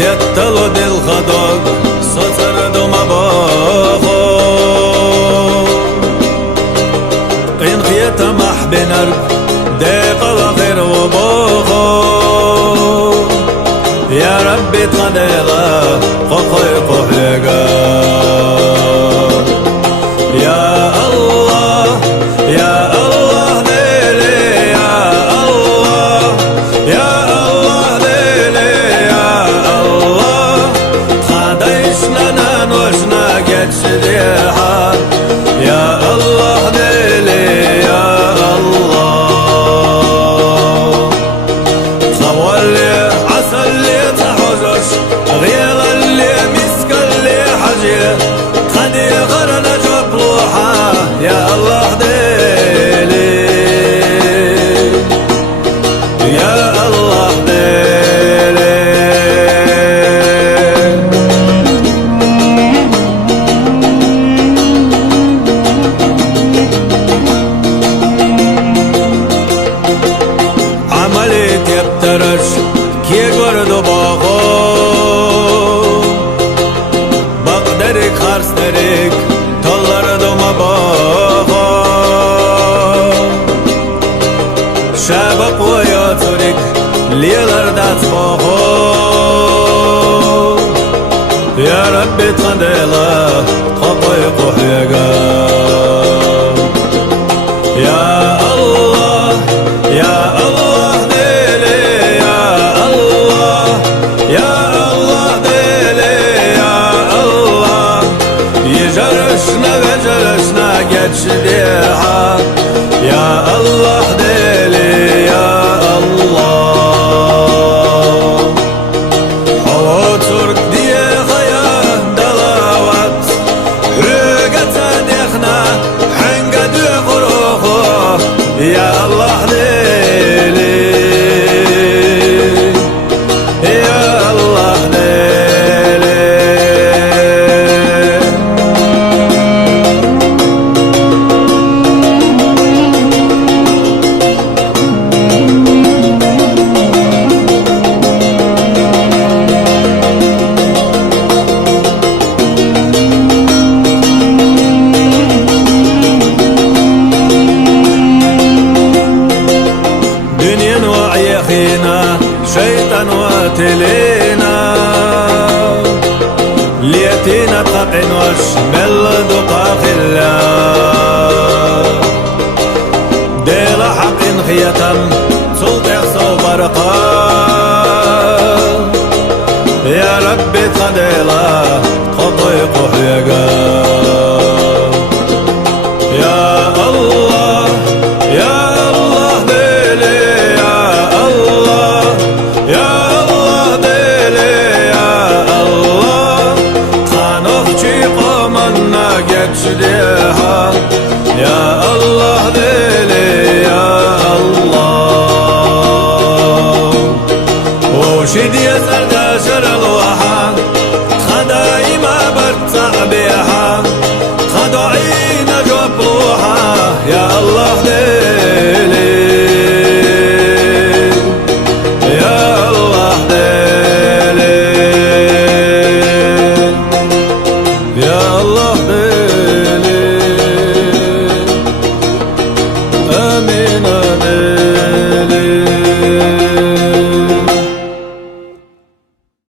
ديتلو دل خدوق سوتر دوما باخو قين خيت محبنر ديق الخير وباخو يا ربي تخديلا قوقي قحلقا يا الله يا الله ديلي يا الله يا الله ديلي يا الله خديشنا نانوشنا قدشديها يا الله ديلي يا الله صولي عسلي تحوجش غير اللي مسك اللي حجي خدي غرنا جبلوحة يا الله ديلي يا الله ديلي عملت يبترش كي قردو باغو بقدرك خرسترك طلردو مباغو شابق وياترك ليلردات باغو يا ربي تخديلا قطي قحيقا يا الله يا الله ديلي يا الله يا الله ديلي يا الله يجرشنا وجرشنا قدشديها يا الله ديلي يا الله حوترك ديخا يا دلاوات حرقة ديخنا حنقا ديخروخو يا الله ديلي يا الله ديلي دنيا وعي خينا شيطان واتلينا ليتينا تقن وشمل دقا خلا ديلا حق خيتم سلطح صوبرقا يا ربي تخديلا قطي قحيقا يا الله يا الله ديلي يا الله يا الله ديلي يا الله خانوخشي قومنا قدشديها يا الله ديلي يا الله وشدي يسر داشر